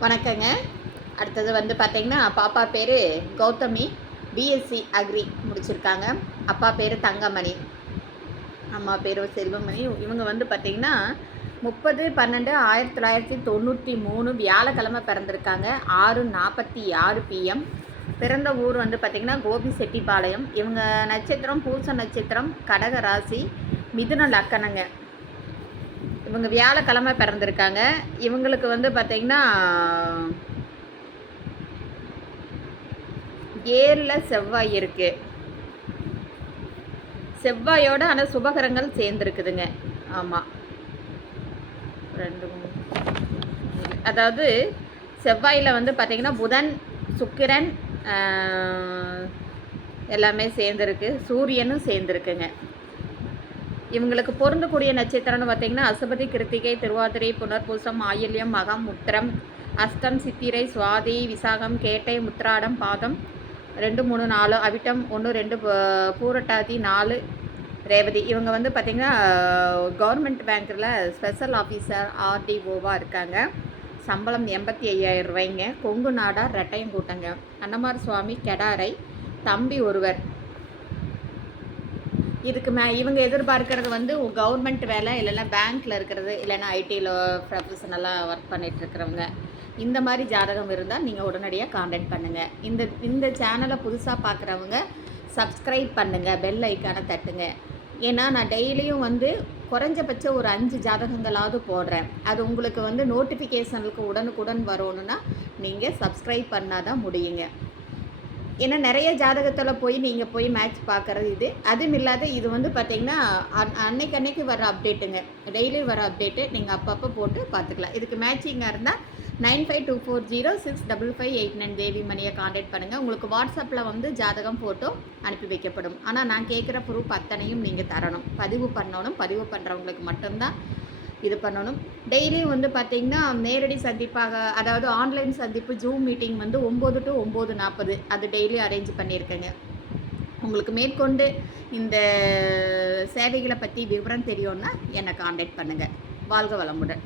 வணக்கங்க. அடுத்தது வந்து பார்த்தீங்கன்னா, பாப்பா பேரு கௌதமி. பிஎஸ்சி அக்ரி முடிச்சிருக்காங்க. அப்பா பேரு தங்கமணி. அம்மா பேரு செல்வமணி. இவங்க வந்து பார்த்தீங்கன்னா, 30/12/1993 வியாழக்கிழமை பிறந்திருக்காங்க. 6:46 PM. பிறந்த ஊர் வந்து பார்த்தீங்கன்னா, கோபிசெட்டிப்பாளையம். இவங்க நட்சத்திரம் பூச நட்சத்திரம், கடக ராசி, மிதுன லக்கணங்க. இவங்க வியாழக்கிழமை பிறந்திருக்காங்க. இவங்களுக்கு வந்து பார்த்தீங்கன்னா 7ல் செவ்வாய் இருக்கு. செவ்வாயோட ஆனால் சுபகரங்கள் சேர்ந்துருக்குதுங்க. ஆமாம், 2 அதாவது செவ்வாயில் வந்து பார்த்தீங்கன்னா புதன், சுக்கிரன் எல்லாமே சேர்ந்துருக்கு. சூரியனும் சேர்ந்துருக்குங்க. இவங்களுக்கு பொருந்தக்கூடிய நட்சத்திரம்னு பார்த்தீங்கன்னா அசுபதி, கிருத்திகை, திருவாதிரை, புனர்பூசம், ஆயில்யம், மகம், உத்திரம், அஸ்தம், சித்திரை, சுவாதி, விசாகம், கேட்டை, முத்திராடம், பாதம் 2, 3, 4, அவிட்டம் 1, 2, பூரட்டாதி 4, ரேவதி. இவங்க வந்து பார்த்திங்கன்னா கவர்மெண்ட் பேங்க்கில் ஸ்பெஷல் ஆஃபீஸர் ஆர்டிஓவாக இருக்காங்க. சம்பளம் 85,000 ரூபாய்ங்க. கொங்கு நாடார், ரெட்டையம் கூட்டங்க. அன்னமார் சுவாமி, கெடாரை. தம்பி ஒருவர். இதுக்கு இவங்க எதிர்பார்க்கறது வந்து கவர்மெண்ட் வேலை, இல்லைன்னா பேங்க்கில் இருக்கிறது, இல்லைன்னா ஐடியில் ப்ரொஃபஷனலாக ஒர்க் பண்ணிகிட்ருக்கிறவங்க. இந்த மாதிரி ஜாதகம் இருந்தால் நீங்கள் உடனடியாக காண்டாக்ட் பண்ணுங்கள். இந்த சேனலை புதுசாக பார்க்குறவங்க சப்ஸ்கிரைப் பண்ணுங்கள், பெல் ஐக்கானை தட்டுங்க. ஏன்னா நான் டெய்லியும் வந்து குறைஞ்சபட்சம் ஒரு 5 ஜாதகங்களாவது போடுறேன். அது உங்களுக்கு வந்து நோட்டிஃபிகேஷனுக்கு உடனுக்குடன் வரணுன்னா நீங்கள் சப்ஸ்கிரைப் பண்ணால் தான் முடியுங்க. ஏன்னா நிறைய ஜாதகத்தில் நீங்கள் போய் மேட்ச் பார்க்குறது இது. அதுவும் இல்லாத இது வந்து பார்த்திங்கன்னா அன்னைக்கு வர அப்டேட்டுங்க. டெய்லி வர அப்டேட்டு நீங்கள் அப்பப்போ போட்டு பார்த்துக்கலாம். இதுக்கு மேட்சிங்காக இருந்தால் 9524065589 தேவி மணியை காண்டாக்ட் பண்ணுங்கள். உங்களுக்கு வாட்ஸ்அப்பில் வந்து ஜாதகம் ஃபோட்டோ அனுப்பி வைக்கப்படும். ஆனால் நான் கேட்குற ப்ரூஃப் அத்தனையும் நீங்கள் தரணும். பதிவு பண்ணணும். பதிவு பண்ணுறவங்களுக்கு மட்டும்தான் இது பண்ணணும். டெய்லியும் வந்து பார்த்திங்கன்னா நேரடி சந்திப்பாக, அதாவது ஆன்லைன் சந்திப்பு, ஜூம் மீட்டிங் வந்து 9 to 9:40 அது டெய்லி அரேஞ்ச் பண்ணியிருக்கேங்க. உங்களுக்கு மேற்கொண்டு இந்த சேவைகளை பற்றி விவரம் தெரியும்னா என்னை காண்டாக்ட் பண்ணுங்கள். வாழ்க வளமுடன்.